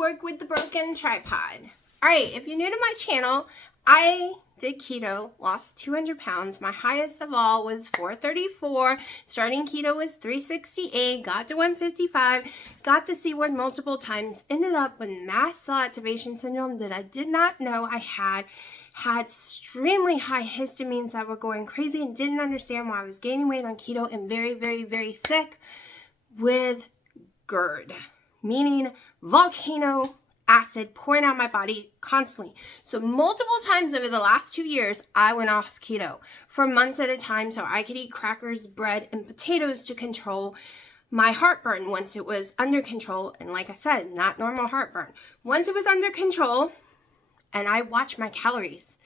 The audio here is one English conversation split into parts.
work with the broken tripod. Alright, if you're new to my channel, I did keto, lost 200 pounds. My highest of all was 434. Starting keto was 368. Got to 155. Got the C word multiple times. Ended up with mast cell activation syndrome that I did not know I had. Had extremely high histamines that were going crazy and didn't understand why I was gaining weight on keto and very, very, very sick with GERD, meaning volcano acid pouring out my body constantly. So multiple times over the last 2 years, I went off keto for months at a time so I could eat crackers, bread, and potatoes to control my heartburn once it was under control. And like I said, not normal heartburn. Once it was under control, and I watched my calories,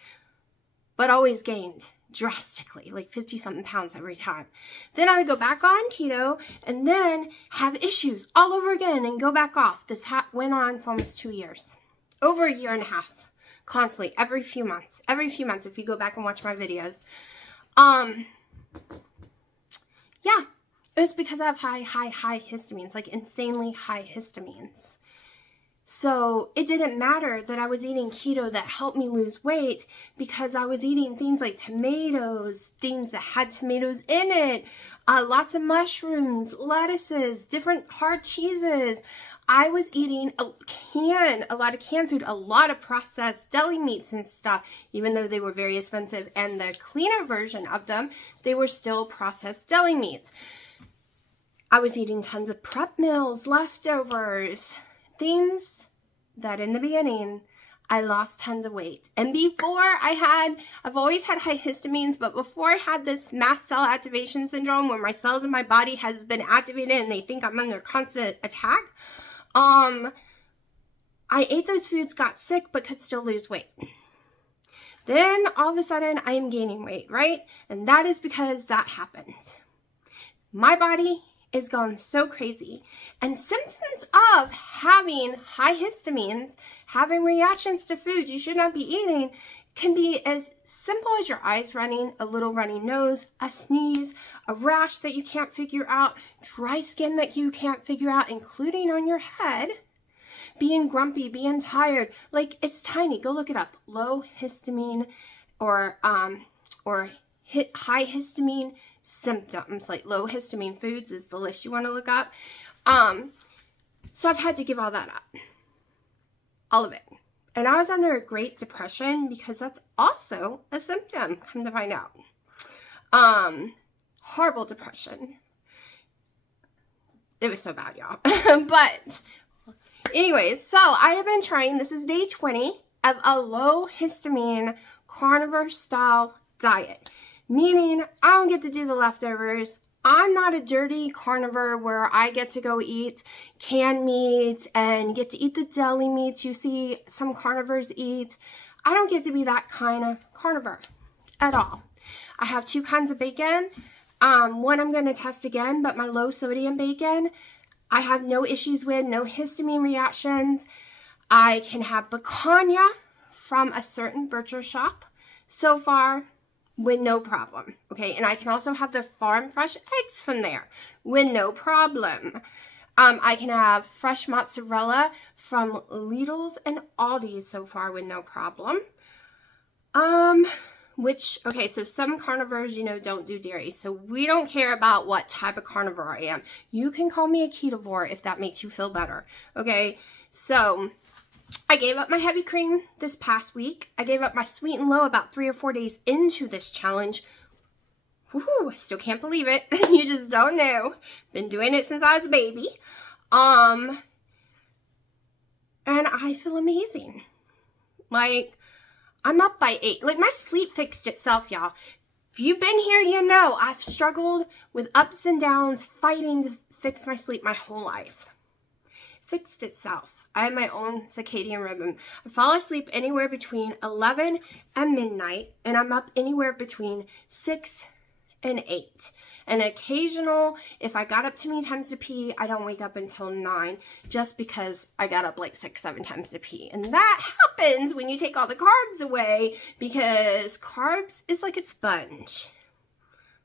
but always gained drastically, like 50-something pounds every time. Then I would go back on keto and then have issues all over again and go back off. This went on for almost 2 years. Over a year and a half. Constantly. Every few months. Every few months if you go back and watch my videos. Yeah. It was because I have high histamines. Like insanely high histamines. So it didn't matter that I was eating keto that helped me lose weight because I was eating things like tomatoes, things that had tomatoes in it, lots of mushrooms, lettuces, different hard cheeses. I was eating a lot of canned food, a lot of processed deli meats and stuff, even though they were very expensive. And the cleaner version of them, they were still processed deli meats. I was eating tons of prep meals, leftovers, things that in the beginning I lost tons of weight. And before I've always had high histamines, but before I had this mast cell activation syndrome where my cells in my body has been activated and they think I'm under constant attack, I ate those foods, got sick, but could still lose weight. Then all of a sudden I am gaining weight, right? And that is because that happened. My body is gone so crazy. And symptoms of having high histamines, having reactions to food you should not be eating, can be as simple as your eyes running, a little runny nose, a sneeze, a rash that you can't figure out, dry skin that you can't figure out, including on your head, being grumpy, being tired. Like, it's tiny. Go look it up. Low histamine or high histamine symptoms, like low histamine foods is the list you want to look up. So I've had to give all that up. All of it. And I was under a Great Depression because that's also a symptom, come to find out. Horrible depression. It was so bad, y'all. But anyways, so I have been trying, this is day 20 of a low histamine carnivore style diet. Meaning, I don't get to do the leftovers. I'm not a dirty carnivore where I get to go eat canned meats and get to eat the deli meats you see some carnivores eat. I don't get to be that kind of carnivore at all. I have 2 kinds of bacon. One I'm going to test again, but my low sodium bacon, I have no issues with, no histamine reactions. I can have picanha from a certain butcher shop so far with no problem, okay? And I can also have the farm fresh eggs from there with no problem. I can have fresh mozzarella from Lidl's and Aldi's so far with no problem. Okay, so some carnivores, you know, don't do dairy. So we don't care about what type of carnivore I am. You can call me a ketovore if that makes you feel better, okay? So I gave up my heavy cream this past week. I gave up my sweet and low about 3 or 4 days into this challenge. Woohoo, I still can't believe it. You just don't know. Been doing it since I was a baby. And I feel amazing. Like, I'm up by 8. Like, my sleep fixed itself, y'all. If you've been here, you know I've struggled with ups and downs, fighting to fix my sleep my whole life. Fixed itself. I have my own circadian rhythm. I fall asleep anywhere between 11 and midnight, and I'm up anywhere between 6 and 8. And occasional, if I got up too many times to pee, I don't wake up until 9, just because I got up like 6, 7 times to pee. And that happens when you take all the carbs away, because carbs is like a sponge.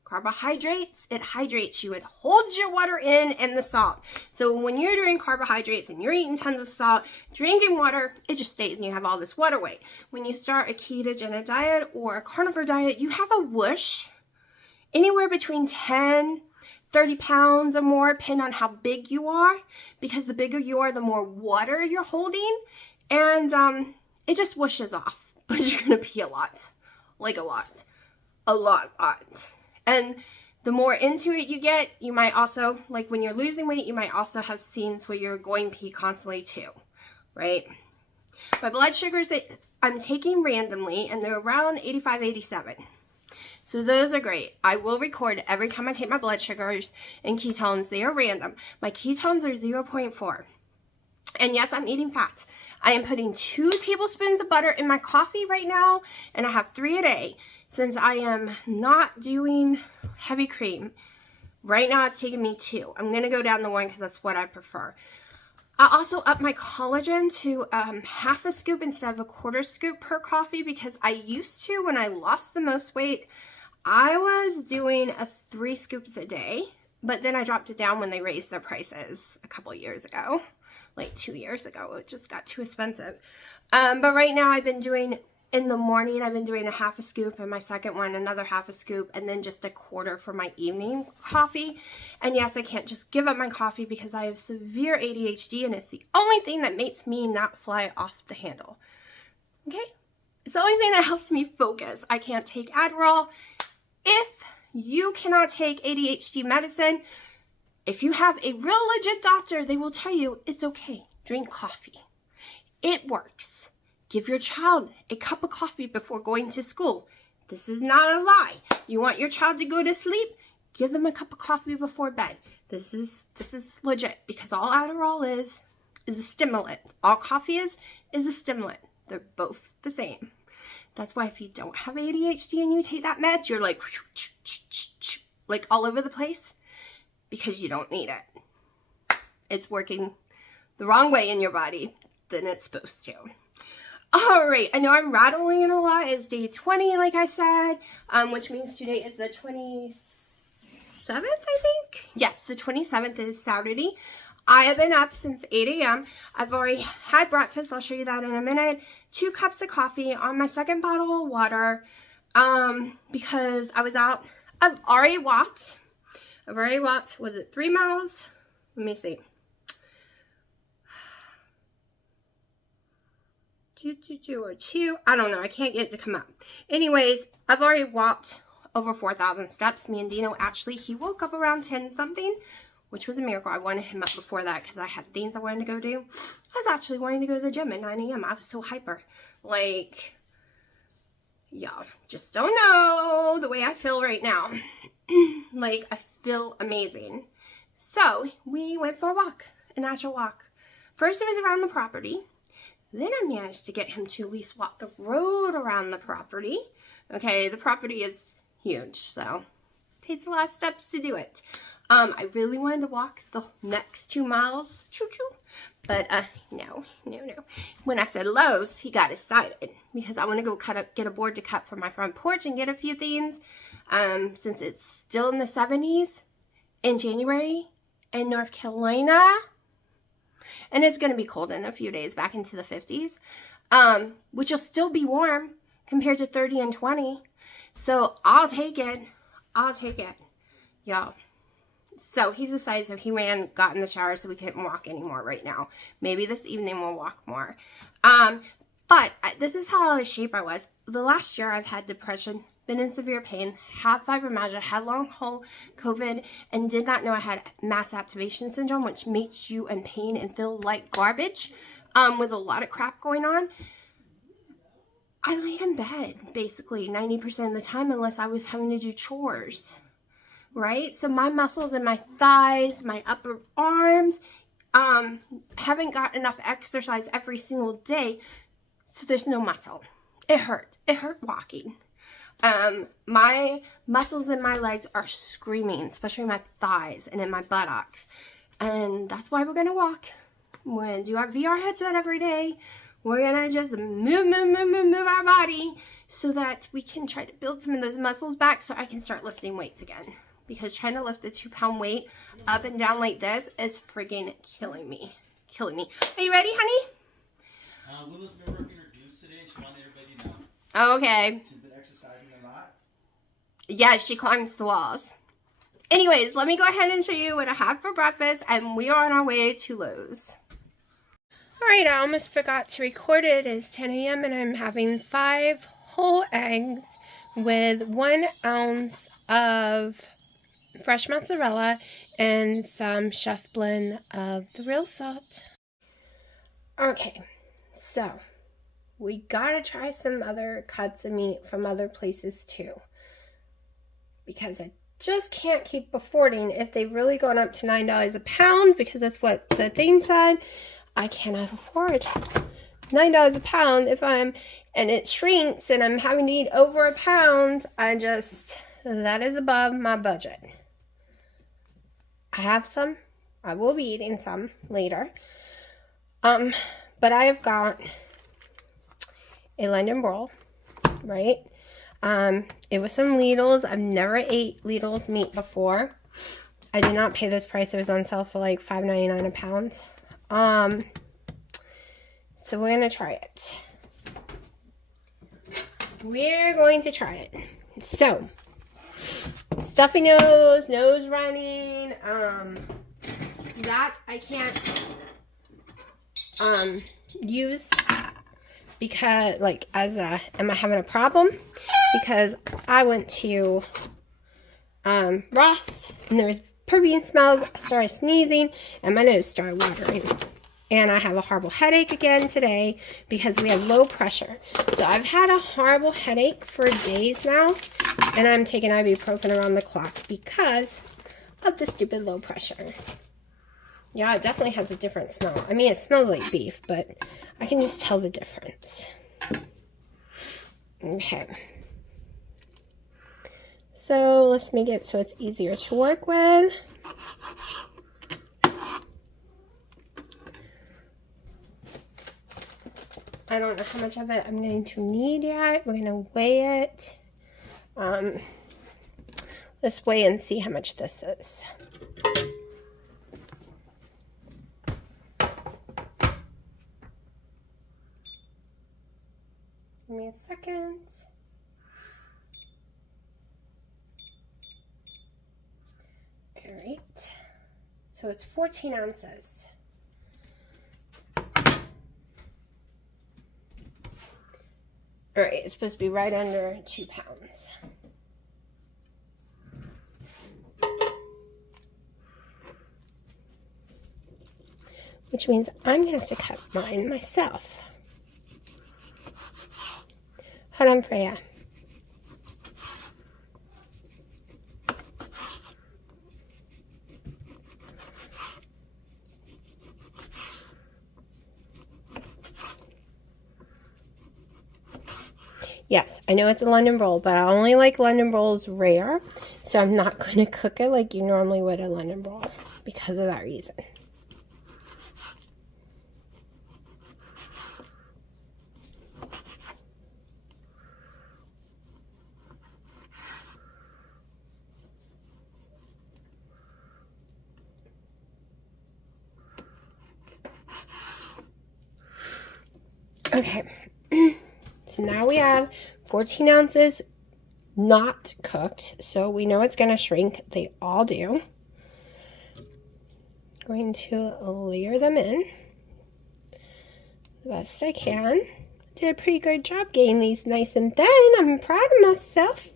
Carbohydrates, it hydrates you. It holds your water in and the salt. So when you're doing carbohydrates and you're eating tons of salt, drinking water, it just stays and you have all this water weight. When you start a ketogenic diet or a carnivore diet, you have a whoosh anywhere between 10, 30 pounds or more, depending on how big you are, because the bigger you are, the more water you're holding, and it just whooshes off, but you're going to pee a lot, like a lot. And the more into it you get, you might also, like when you're losing weight, you might also have scenes where you're going pee constantly too, right? My blood sugars that I'm taking randomly, and they're around 85, 87. So those are great. I will record every time I take my blood sugars and ketones. They are random. My ketones are 0.4. And yes, I'm eating fat. I am putting 2 tablespoons of butter in my coffee right now, and I have 3 a day since I am not doing heavy cream. Right now it's taking me 2. I'm going to go down to 1 because that's what I prefer. I also up my collagen to half a scoop instead of a quarter scoop per coffee, because I used to, when I lost the most weight, I was doing 3 scoops a day, but then I dropped it down when they raised their prices a couple years ago, like 2 years ago. It just got too expensive. But right now I've been doing, in the morning, I've been doing a half a scoop, and my second one, another half a scoop, and then just a quarter for my evening coffee. And yes, I can't just give up my coffee because I have severe ADHD, and it's the only thing that makes me not fly off the handle. Okay? It's the only thing that helps me focus. I can't take Adderall. If you cannot take ADHD medicine, if you have a real legit doctor, they will tell you it's okay. Drink coffee. It works. Give your child a cup of coffee before going to school. This is not a lie. You want your child to go to sleep? Give them a cup of coffee before bed. This is legit, because all Adderall is a stimulant. All coffee is a stimulant. They're both the same. That's why if you don't have ADHD and you take that med, you're like all over the place, because you don't need it. It's working the wrong way in your body than it's supposed to. All right, I know I'm rattling a lot. It's day 20, like I said, which means today is the 27th, I think. Yes, the 27th is Saturday. I have been up since 8 a.m. I've already had breakfast. I'll show you that in a minute. 2 cups of coffee, on my second bottle of water, because I was out. I've already walked. Was it 3 miles? Let me see. 2, I don't know. I can't get it to come up. Anyways, I've already walked over 4,000 steps. Me and Dino, actually, he woke up around 10 something, which was a miracle. I wanted him up before that because I had things I wanted to go do. I was actually wanting to go to the gym at 9 a.m. I was so hyper. Like, y'all just don't know the way I feel right now. Like, I feel amazing. So, we went for a walk, a natural walk. First, it was around the property. Then I managed to get him to at least walk the road around the property. Okay, the property is huge, so it takes a lot of steps to do it. I really wanted to walk the next 2 miles, choo-choo, but no. When I said Lowe's, he got excited because I want to go get a board to cut for my front porch and get a few things, since it's still in the 70s in January in North Carolina. And it's going to be cold in a few days, back into the 50s, which will still be warm compared to 30 and 20. So I'll take it. Y'all. So he's decided, so he got in the shower, so we can't walk anymore right now. Maybe this evening we'll walk more. But this is how out of shape I was. The last year I've had depression, been in severe pain, had fibromyalgia, had long haul COVID, and did not know I had mass activation syndrome, which makes you in pain and feel like garbage, with a lot of crap going on. I laid in bed basically 90% of the time unless I was having to do chores, right? So my muscles in my thighs, my upper arms, haven't got enough exercise every single day, so there's no muscle. It hurt walking. My muscles in my legs are screaming, especially my thighs and in my buttocks. And that's why we're going to walk. We're going to do our VR headset every day. We're gonna just move our body so that we can try to build some of those muscles back so I can start lifting weights again. Because trying to lift a 2-pound weight up and down like this is friggin' killing me. Killing me. Are you ready, honey? Lila's been working her glutes today. She wanted everybody to know. Oh, okay. She's been exercising a lot. Yeah, she climbs the walls. Anyways, let me go ahead and show you what I had for breakfast, and we are on our way to Lowe's. Alright, I almost forgot to record it. It is 10 a.m. and I'm having 5 whole eggs with 1 ounce of fresh mozzarella and some chef blend of the real salt. Okay, so we gotta try some other cuts of meat from other places too, because I just can't keep affording. If they've really gone up to $9 a pound, because that's what the thing said, I cannot afford $9 a pound and it shrinks and I'm having to eat over a pound. That is above my budget. I have some. I will be eating some later. But I have got a London roll, right? It was some Lidl's. I've never ate Lidl's meat before. I did not pay this price. It was on sale for like $5.99 a pound. So we're going to try it. We're going to try it. So, stuffy nose running, that I can't, use because, am I having a problem? Because I went to, Ross, and there was perfume smells. I started sneezing, and my nose started watering. And I have a horrible headache again today because we had low pressure. So I've had a horrible headache for days now, and I'm taking ibuprofen around the clock because of the stupid low pressure. Yeah, it definitely has a different smell. I mean, it smells like beef, but I can just tell the difference. Okay. So let's make it so it's easier to work with. I don't know how much of it I'm going to need yet. We're going to weigh it. Let's weigh and see how much this is. Give me a second. All right. So it's 14 ounces. All right, it's supposed to be right under 2 pounds. Which means I'm going to have to cut mine myself. Hold on, Freya. Yes, I know it's a London roll, but I only like London rolls rare, so I'm not going to cook it like you normally would a London roll because of that reason. Okay. So now we have 14 ounces not cooked, so we know it's going to shrink. They all do. Going to layer them in the best I can. Did a pretty good job getting these nice and thin. I'm proud of myself.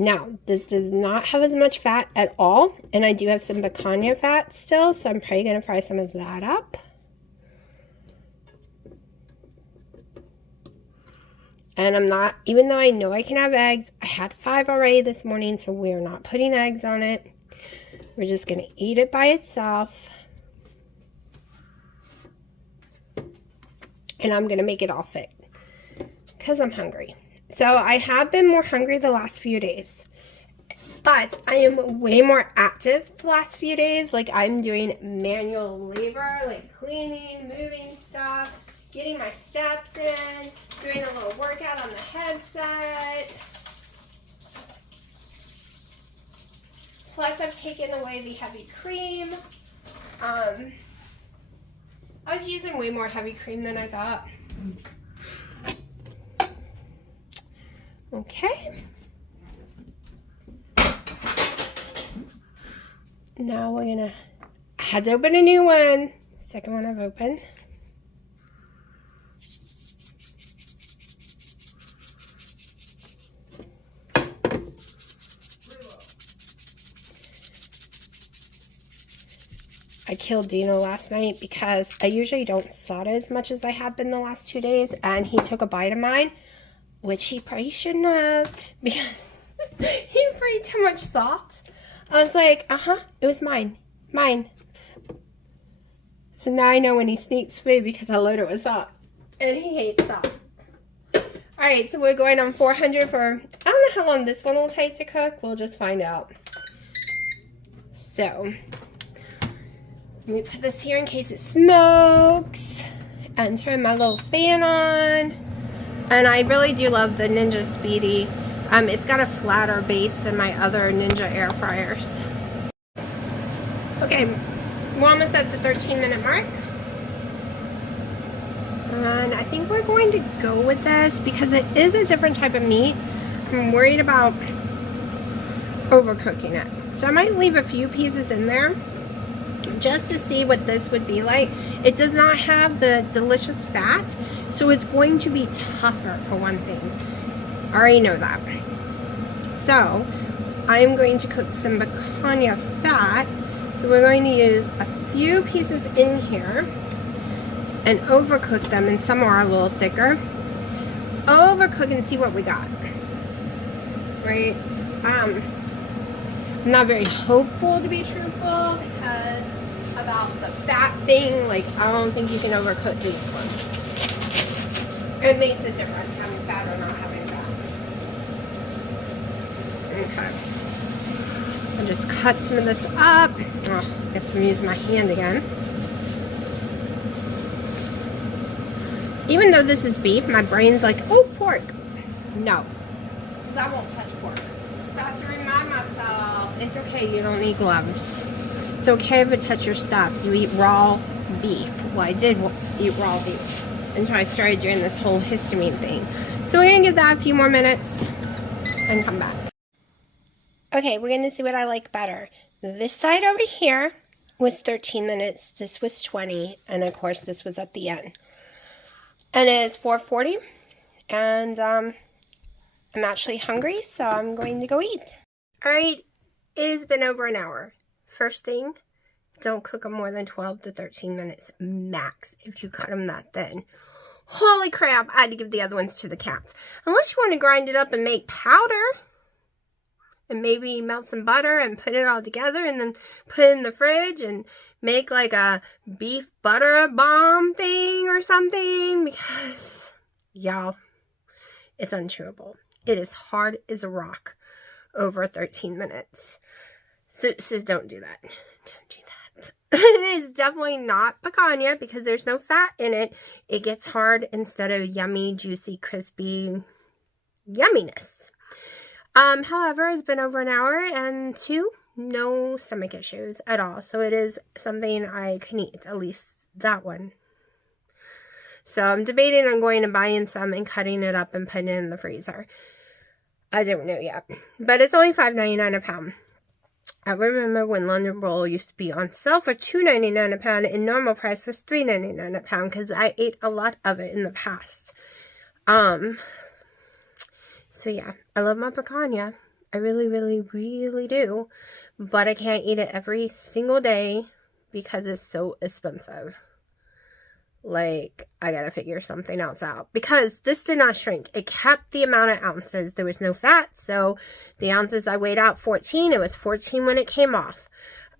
Now, this does not have as much fat at all, and I do have some picanha fat still, so I'm probably going to fry some of that up. And I'm not, even though I know I can have eggs, I had 5 already this morning, so we're not putting eggs on it. We're just going to eat it by itself. And I'm going to make it all fit. because I'm hungry. So I have been more hungry the last few days. But I am way more active the last few days. Like, I'm doing manual labor, like cleaning, moving stuff, getting my steps in, doing a little workout on the headset. Plus, I've taken away the heavy cream. I was using way more heavy cream than I thought. Okay. Now we're gonna, I had to open a new one. Second one I've opened. I killed Dino last night because I usually don't soda as much as I have been the last 2 days, and he took a bite of mine, which he probably shouldn't have because he ate too much salt. I was like, it was mine. So now I know when he sneaks food because I load it with salt. And he hates salt. Alright, so we're going on 400 for, I don't know how long this one will take to cook. We'll just find out. So, let me put this here in case it smokes. And turn my little fan on. And I really do love the Ninja Speedy. It's got a flatter base than my other Ninja air fryers. Okay, we're almost at the 13-minute mark. And I think we're going to go with this because it is a different type of meat. I'm worried about overcooking it. So I might leave a few pieces in there just to see what this would be like. It does not have the delicious fat, so it's going to be tougher for one thing. I already know that. So, I am going to cook some picanha fat. So we're going to use a few pieces in here and overcook them, and some are a little thicker. Overcook and see what we got. Right? I'm not very hopeful, to be truthful, because about the fat thing, like, I don't think you can overcook these ones. It makes a difference having fat or not having fat. Okay. I'll just cut some of this up. Oh, I get to use my hand again. Even though this is beef, my brain's like, oh, pork. No. Because I won't touch pork. So I have to remind myself, it's okay, you don't need gloves. It's okay if I touch your stuff. You eat raw beef. Well, I did eat raw beef until I started doing this whole histamine thing. So we're going to give that a few more minutes and come back. Okay, we're going to see what I like better. This side over here was 13 minutes. This was 20. And of course, this was at the end. And it is 4:40. And I'm actually hungry, so I'm going to go eat. Alright, it has been over an hour. First thing, don't cook them more than 12 to 13 minutes max if you cut them that thin. Holy crap, I had to give the other ones to the cats. Unless you want to grind it up and make powder. And maybe melt some butter and put it all together and then put it in the fridge and make like a beef butter bomb thing or something. Because, y'all, it's unchewable. It is hard as a rock over 13 minutes. So don't do that. Don't do that. It is definitely not picanha because there's no fat in it. It gets hard instead of yummy, juicy, crispy yumminess. However, it's been over an hour and 2, no stomach issues at all. So it is something I can eat, at least that one. So I'm debating on going and buying some and cutting it up and putting it in the freezer. I don't know yet. But it's only $5.99 a pound. I remember when London Roll used to be on sale for $2.99 a pound and normal price was $3.99 a pound because I ate a lot of it in the past. So yeah, I love my picanha. I really, really, really do. But I can't eat it every single day because it's so expensive. Like, I gotta figure something else out. Because this did not shrink. It kept the amount of ounces. There was no fat. So, the ounces I weighed out, 14. It was 14 when it came off.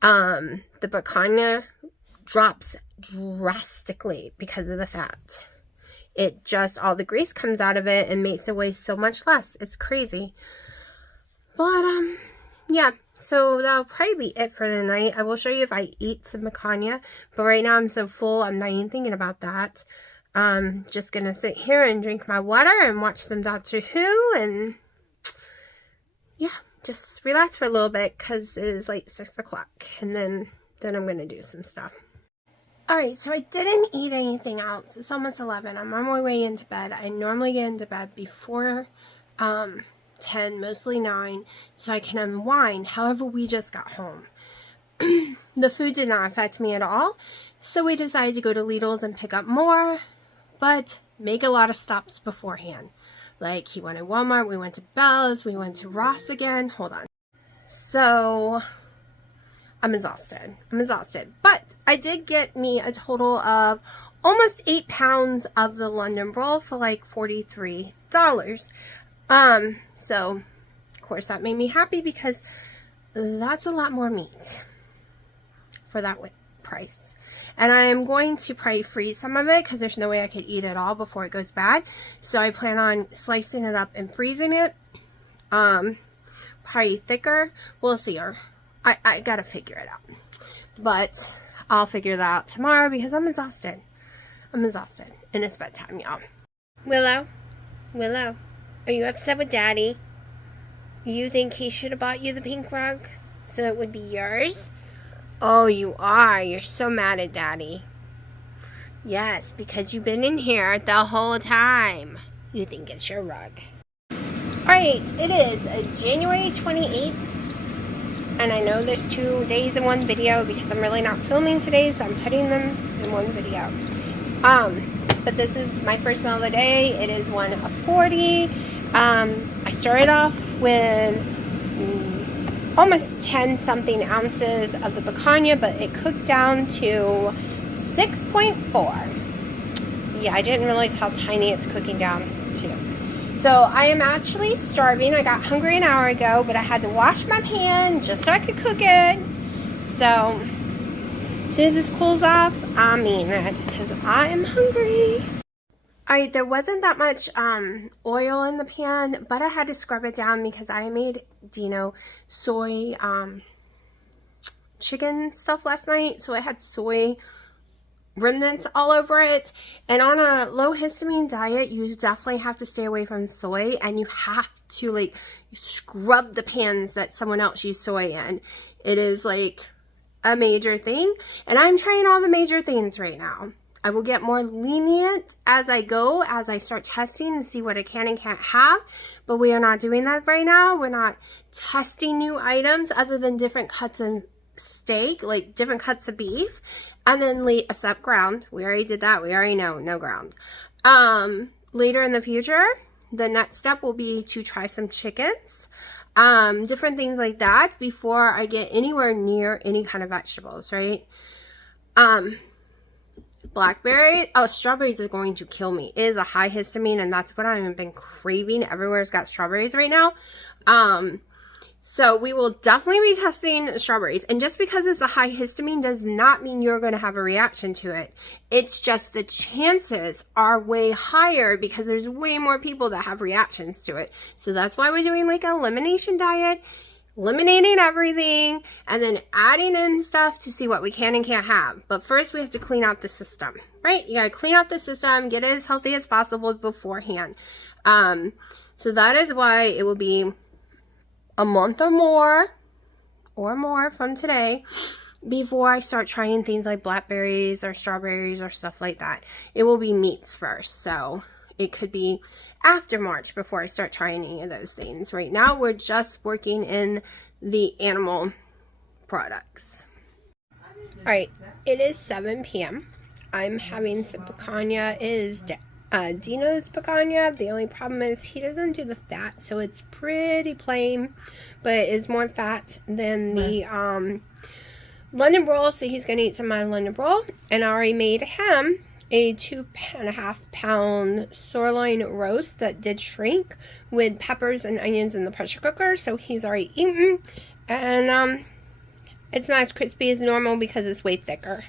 The picanha drops drastically because of the fat. it just, all the grease comes out of it and makes it weigh so much less. It's crazy. But, yeah, so that'll probably be it for the night. I will show you if I eat some picanha, but right now I'm so full, I'm not even thinking about that. Just gonna sit here and drink my water and watch some Doctor Who, and yeah, just relax for a little bit because it is like 6 o'clock, and then I'm gonna do some stuff. Alright, so I didn't eat anything else. It's almost 11. I'm on my way into bed. I normally get into bed before 10, mostly 9, so I can unwind. However, we just got home. The food did not affect me at all, so we decided to go to Lidl's and pick up more, but make a lot of stops beforehand. Like, he went to Walmart, we went to Bella's, we went to Ross again. Hold on. So, I'm exhausted. But I did get me a total of almost 8 pounds of the London roll for like $43. So, of course, that made me happy because that's a lot more meat for that price. And I'm going to probably freeze some of it because there's no way I could eat it all before it goes bad. So I plan on slicing it up and freezing it. Probably thicker. We'll see. Or I gotta figure it out. But I'll figure that out tomorrow because I'm exhausted. And it's bedtime, y'all. Willow, are you upset with Daddy? You think he should have bought you the pink rug so it would be yours? Oh, you are. You're so mad at Daddy. Yes, because you've been in here the whole time. You think it's your rug. Alright, it is January 28th. And I know there's 2 days in one video because I'm really not filming today, so I'm putting them in one video. But this is my first meal of the day. It is 1:40. I started off with almost 10 something ounces of the picanha, but it cooked down to 6.4. Yeah, I didn't realize how tiny it's cooking down to. So I am actually starving. I got hungry an hour ago, but I had to wash my pan just so I could cook it. So as soon as this cools off, I'm eating it because I am hungry. Alright, there wasn't that much oil in the pan, but I had to scrub it down because I made Dino soy chicken stuff last night, so it had soy remnants all over it. And on a low histamine diet, you definitely have to stay away from soy, and you have to like scrub the pans that someone else used soy in. It is like a major thing, and I'm trying all the major things right now. I will get more lenient as I go, as I start testing and see what I can and can't have. But we are not doing that right now. We're not testing new items other than different cuts of steak, like different cuts of beef. And then except ground. We already did that. We already know, no ground. Later in the future, the next step will be to try some chickens. Different things like that before I get anywhere near any kind of vegetables, right? Blackberry, strawberries are going to kill me. It is a high histamine, and that's what I've been craving. Everywhere's got strawberries right now. So we will definitely be testing strawberries. And just because it's a high histamine does not mean you're going to have a reaction to it. It's just the chances are way higher because there's way more people that have reactions to it. So that's why we're doing like an elimination diet, eliminating everything, and then adding in stuff to see what we can and can't have. But first we have to clean out the system, right? You gotta clean out the system, get it as healthy as possible beforehand. So that is why it will be a month or more from today before I start trying things like blackberries or strawberries or stuff like that. It will be meats first, so it could be after March before I start trying any of those things. Right now, we're just working in the animal products. Alright, it is 7 p.m. I'm having some picanha. It is Dino's picanha. The only problem is he doesn't do the fat, so it's pretty plain, but it is more fat than the London roll, so he's going to eat some of my London roll. And I already made him a 2.5 pound sirloin roast that did shrink with peppers and onions in the pressure cooker, so he's already eaten. And it's not as crispy as normal because it's way thicker.